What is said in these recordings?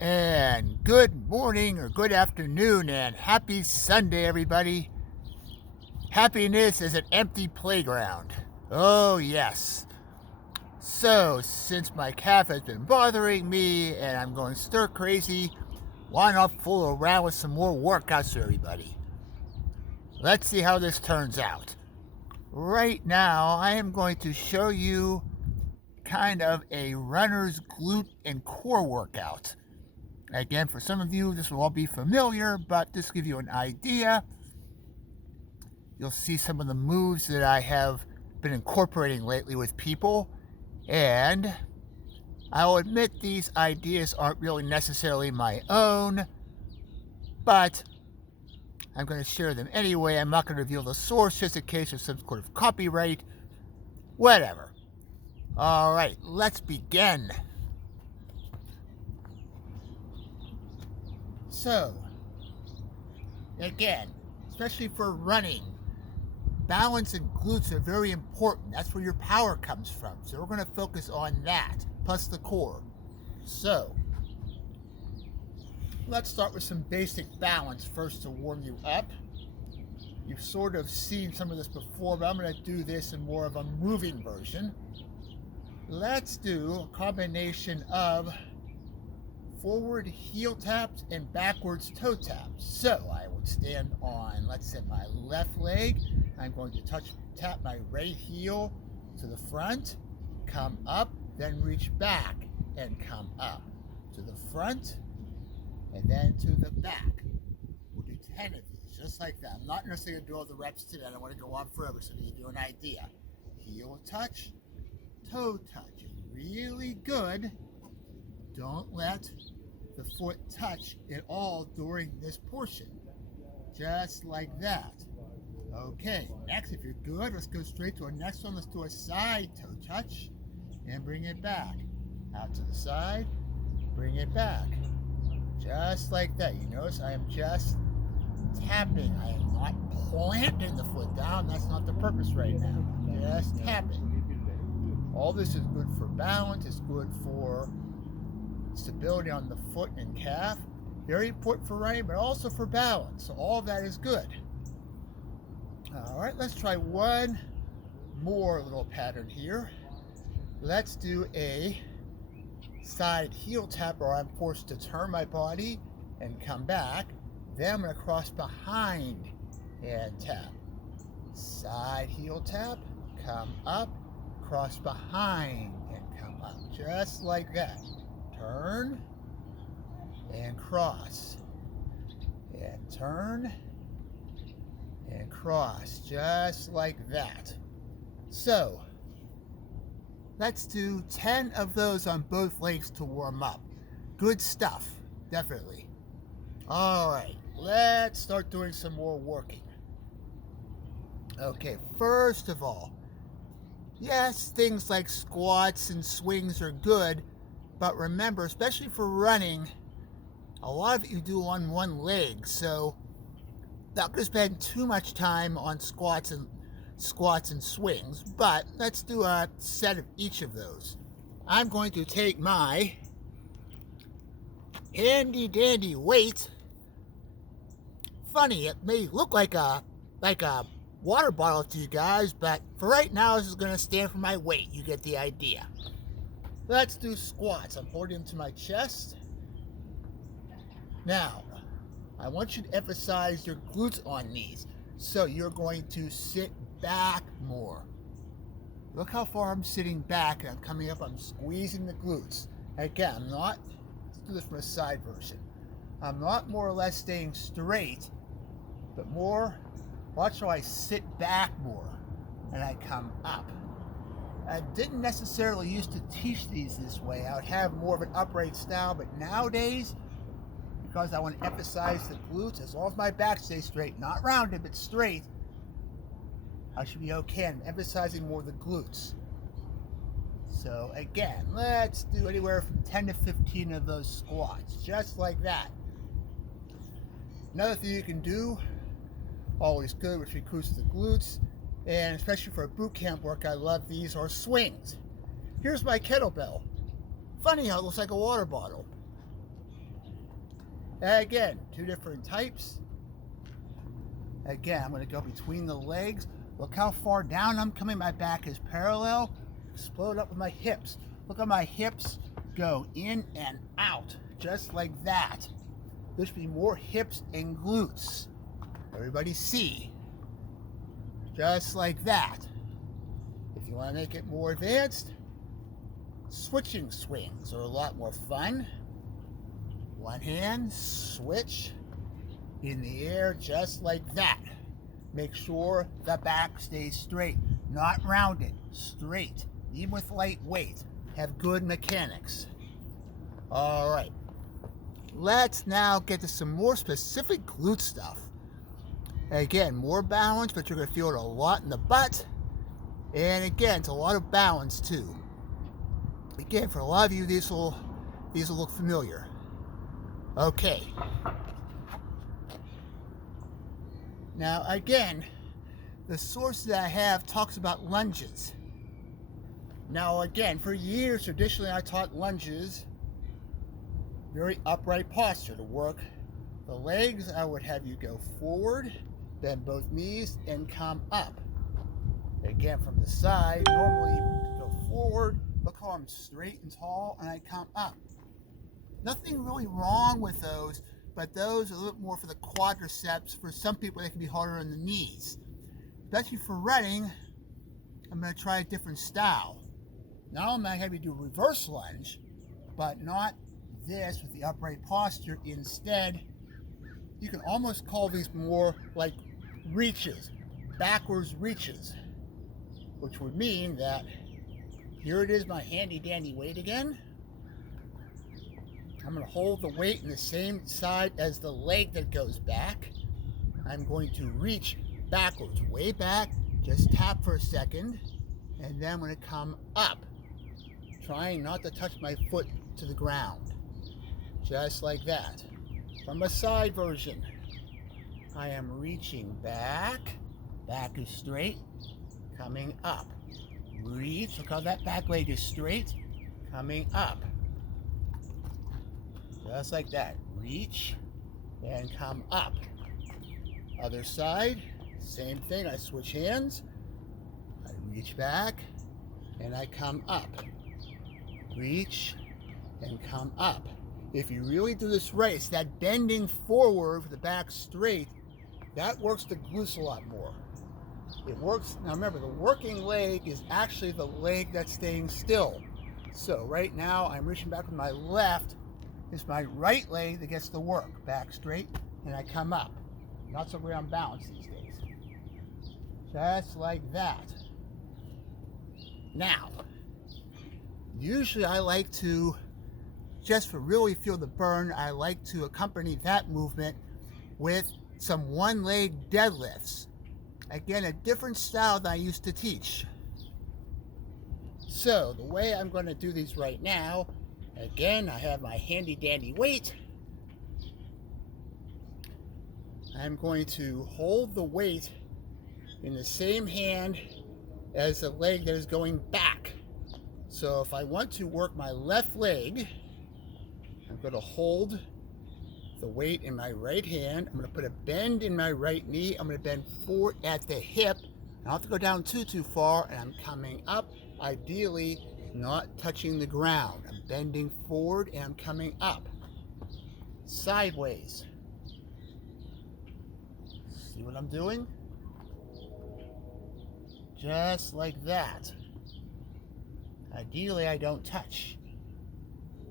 And good morning or good afternoon and happy Sunday, everybody. Happiness is an empty playground. Oh, yes. So, since my calf has been bothering me and I'm going stir crazy, why not fool around with some more workouts for everybody? Let's see how this turns out. Right now, I am going to show you kind of a runner's glute and core workout. Again, for some of you, this will all be familiar, but just to give you an idea, you'll see some of the moves that I have been incorporating lately with people. And I'll admit these ideas aren't really necessarily my own, but I'm going to share them anyway. I'm not going to reveal the source just in case there's some sort of copyright. Whatever. All right, let's begin. So, again, especially for running, balance and glutes are very important. That's where your power comes from. So we're going to focus on that, plus the core. So, let's start with some basic balance first to warm you up. You've sort of seen some of this before, but I'm going to do this in more of a moving version. Let's do a combination of forward heel taps and backwards toe taps. So I would stand on, let's say, my left leg. I'm going to tap my right heel to the front, come up, then reach back and come up to the front and then to the back. We'll do 10 of these, just like that. I'm not necessarily going to do all the reps today. I don't want to go on forever, so to give you an idea. Heel touch, toe touch. Really good. Don't let the foot touch at all during this portion. Just like that. Okay, next, if you're good, let's go straight to our next one. Let's do a side toe touch and bring it back. Out to the side, bring it back. Just like that. You notice I am just tapping. I am not planting the foot down. That's not the purpose right now. Just tapping. All this is good for balance. It's good for stability on the foot and calf. Very important for running, but also for balance. So all of that is good. All right, let's try one more little pattern here. Let's do a side heel tap where I'm forced to turn my body and come back. Then I'm going to cross behind and tap. Side heel tap, come up, cross behind and come up. Just like that. Turn and cross and turn and cross, just like that. So let's do 10 of those on both legs to warm up. Good stuff, definitely. All right, let's start doing some more working. Okay, first of all, yes, things like squats and swings are good, but remember, especially for running, a lot of it you do on one leg, so not going to spend too much time on squats and swings, but let's do a set of each of those. I'm going to take my handy dandy weight. Funny, it may look like a water bottle to you guys, but for right now, this is going to stand for my weight. You get the idea. Let's do squats. I'm holding them to my chest. Now, I want you to emphasize your glutes on these. So you're going to sit back more. Look how far I'm sitting back and I'm coming up. I'm squeezing the glutes. Again, let's do this from a side version. I'm not more or less staying straight, but more, watch how I sit back more and I come up. I didn't necessarily used to teach these this way. I would have more of an upright style, but nowadays, because I want to emphasize the glutes, as long as my back stays straight, not rounded, but straight, I should be okay. I'm emphasizing more the glutes. So again, let's do anywhere from 10 to 15 of those squats, just like that. Another thing you can do, always good, which recruits the glutes, and especially for a boot camp work, I love these, are swings. Here's my kettlebell. Funny how it looks like a water bottle. Again, two different types. Again, I'm going to go between the legs. Look how far down I'm coming. My back is parallel. Explode up with my hips. Look at my hips go in and out, just like that. There should be more hips and glutes. Everybody see. Just like that. If you want to make it more advanced, switching swings are a lot more fun. One hand, switch in the air just like that. Make sure the back stays straight, not rounded, straight. Even with light weight, have good mechanics. All right, let's now get to some more specific glute stuff. Again, more balance, but you're gonna feel it a lot in the butt. And again, it's a lot of balance too. Again, for a lot of you, these will look familiar. Okay. Now again, the source that I have talks about lunges. Now again, for years, traditionally I taught lunges, very upright posture to work the legs. I would have you go forward, bend both knees, and come up. Again, from the side, normally you go forward, look how I'm straight and tall, and I come up. Nothing really wrong with those, but those are a little more for the quadriceps. For some people, they can be harder on the knees. Especially for running, I'm going to try a different style. Not only am I have you do a reverse lunge, but not this with the upright posture. Instead, you can almost call these more like reaches, backwards reaches, which would mean that here it is, my handy dandy weight again. I'm going to hold the weight in the same side as the leg that goes back. I'm going to reach backwards, way back, just tap for a second, and then I'm going to come up, trying not to touch my foot to the ground, just like that. From a side version, I am reaching back, back is straight, coming up, reach, look how that back leg is straight, coming up, just like that, reach, and come up. Other side, same thing, I switch hands, I reach back, and I come up, reach, and come up. If you really do this right, it's that bending forward with the back straight, that works the glutes a lot more. It works, now remember, the working leg is actually the leg that's staying still. So right now, I'm reaching back with my left, it's my right leg that gets the work. Back straight, and I come up. Not so very unbalanced these days. Just like that. Now, usually I like to, just to really feel the burn, I like to accompany that movement with some one-leg deadlifts. Again, a different style than I used to teach. So, the way I'm going to do these right now, again, I have my handy dandy weight. I'm going to hold the weight in the same hand as the leg that is going back. So if I want to work my left leg, I'm going to hold the weight in my right hand. I'm going to put a bend in my right knee. I'm going to bend forward at the hip. I don't have to go down too far, and I'm coming up, ideally not touching the ground. I'm bending forward and I'm coming up. Sideways. See what I'm doing? Just like that. Ideally, I don't touch.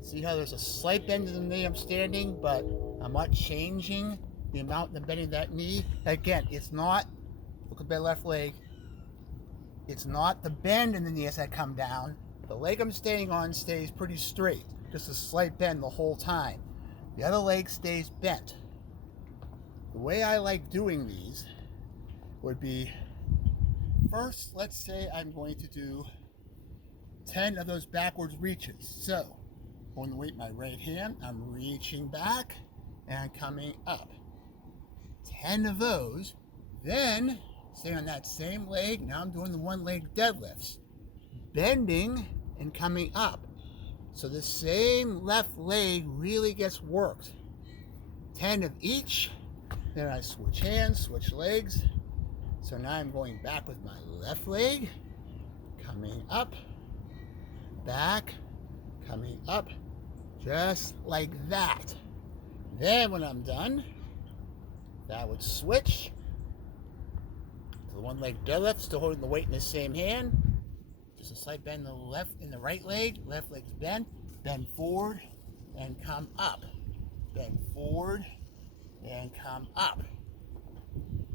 See how there's a slight bend in the knee I'm standing, but I'm not changing the amount of bending that knee. Again, it's not, look at my left leg, it's not the bend in the knee as I come down. The leg I'm staying on stays pretty straight, just a slight bend the whole time. The other leg stays bent. The way I like doing these would be, first, let's say I'm going to do 10 of those backwards reaches. So, holding the weight in my right hand, I'm reaching back and coming up. 10 of those. Then, stay on that same leg, now I'm doing the one leg deadlifts. Bending and coming up. So the same left leg really gets worked. 10 of each. Then I switch hands, switch legs. So now I'm going back with my left leg, coming up, back, coming up, just like that. Then when I'm done, I would switch to the one leg deadlift, still holding the weight in the same hand. Just a slight bend in the left, in the right leg. Left leg's bend forward, and come up. Bend forward, and come up.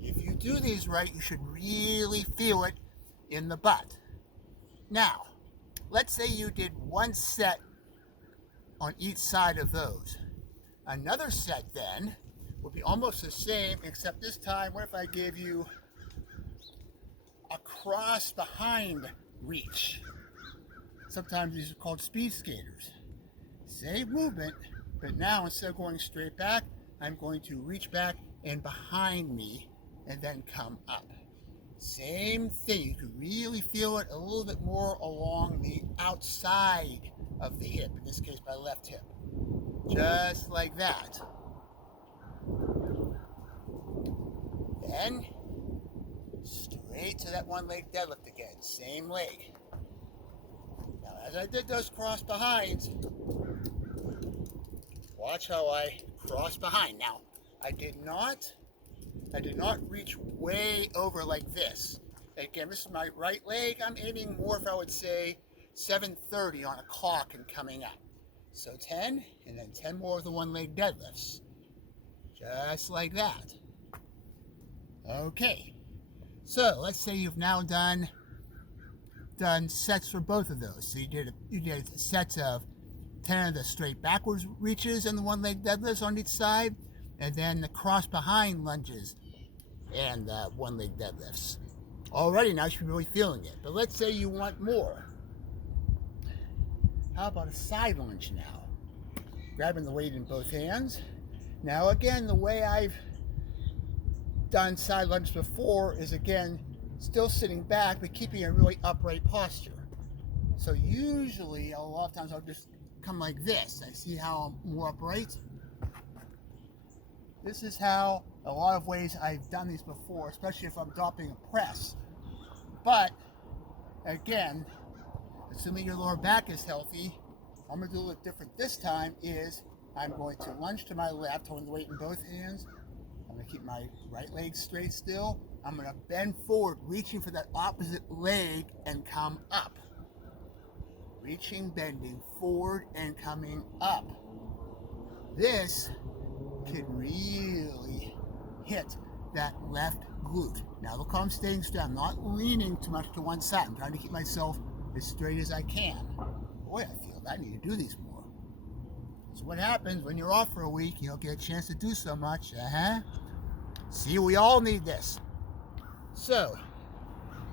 If you do these right, you should really feel it in the butt. Now, let's say you did one set on each side of those. Another set then would be almost the same, except this time, what if I gave you a cross behind reach? Sometimes these are called speed skaters. Same movement, but now instead of going straight back, I'm going to reach back and behind me and then come up. Same thing, you can really feel it a little bit more along the outside of the hip, in this case my left hip. Just like that. Then, straight to that one leg deadlift again, same leg. Now as I did those cross behinds, watch how I cross behind. Now, I did not reach way over like this. Again, this is my right leg. I'm aiming more, if I would say, 730 on a clock and coming up. So 10, and then 10 more of the one leg deadlifts. Just like that. Okay. So let's say you've now done sets for both of those. So you did sets of 10 of the straight backwards reaches and the one leg deadlifts on each side, and then the cross behind lunges and one leg deadlifts. Already now you should be really feeling it. But let's say you want more. How about a side lunge now? Grabbing the weight in both hands. Now again, the way I've done side lunge before is again, still sitting back, but keeping a really upright posture. So usually, a lot of times I'll just come like this. I see how I'm more upright. This is how a lot of ways I've done these before, especially if I'm dropping a press. But again, assuming your lower back is healthy, I'm going to do a little different this time. I'm going to lunge to my left, holding the weight in both hands. I'm going to keep my right leg straight still. I'm going to bend forward, reaching for that opposite leg and come up. Reaching, bending forward and coming up. This can really hit that left glute. Now look how I'm staying straight. I'm not leaning too much to one side. I'm trying to keep myself as straight as I can. Boy, I feel that I need to do these more. So what happens when you're off for a week, you don't get a chance to do so much. See, we all need this. So,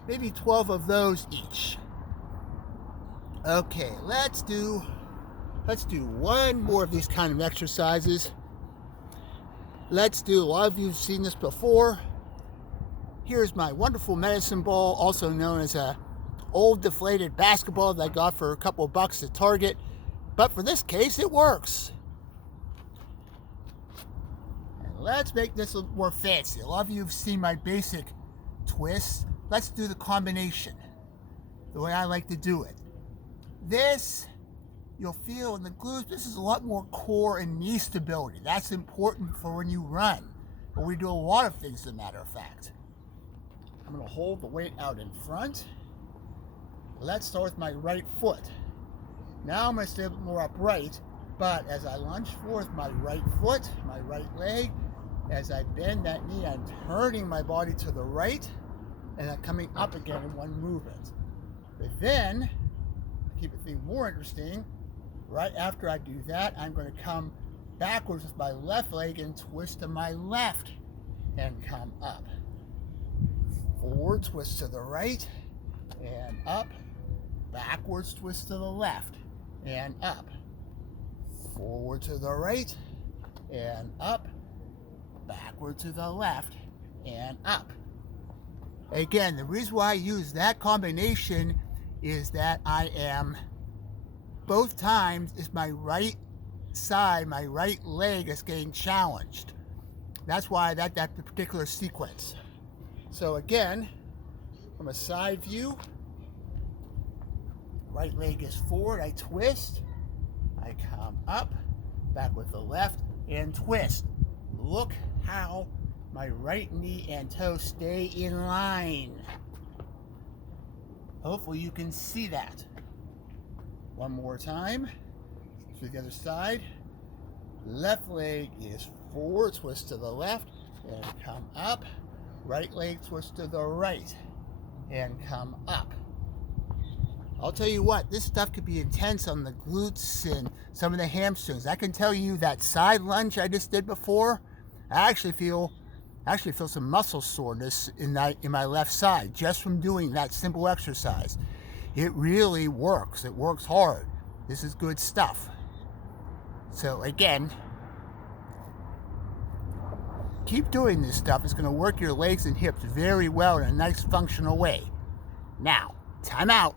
maybe 12 of those each. Okay, let's do one more of these kind of exercises. A lot of you have seen this before. Here's my wonderful medicine ball, also known as a old deflated basketball that I got for a couple of bucks at Target. But for this case, it works. And let's make this a little more fancy. A lot of you have seen my basic twist. Let's do the combination, the way I like to do it. This, you'll feel in the glutes, this is a lot more core and knee stability. That's important for when you run, but we do a lot of things, as a matter of fact. I'm going to hold the weight out in front. Let's start with my right foot. Now I'm going to stay a bit more upright, but as I lunge forth my right foot, my right leg, as I bend that knee, I'm turning my body to the right, and then coming up again in one movement. But then, to keep things more interesting, right after I do that, I'm going to come backwards with my left leg and twist to my left and come up. Forward, twist to the right, and up. Backwards, twist to the left, and up. Forward to the right, and up. Backward to the left, and up. Again, the reason why I use that combination is that I am, both times, is my right side, my right leg is getting challenged. That's why that particular sequence. So again, from a side view, right leg is forward, I twist, I come up, back with the left, and twist. Look how my right knee and toe stay in line. Hopefully you can see that. One more time, to the other side. Left leg is forward, twist to the left, and come up. Right leg twist to the right, and come up. I'll tell you what, this stuff could be intense on the glutes and some of the hamstrings. I can tell you that side lunge I just did before, I actually feel some muscle soreness in my left side just from doing that simple exercise. It really works. It works hard. This is good stuff. So again, keep doing this stuff. It's going to work your legs and hips very well in a nice functional way. Now, time out.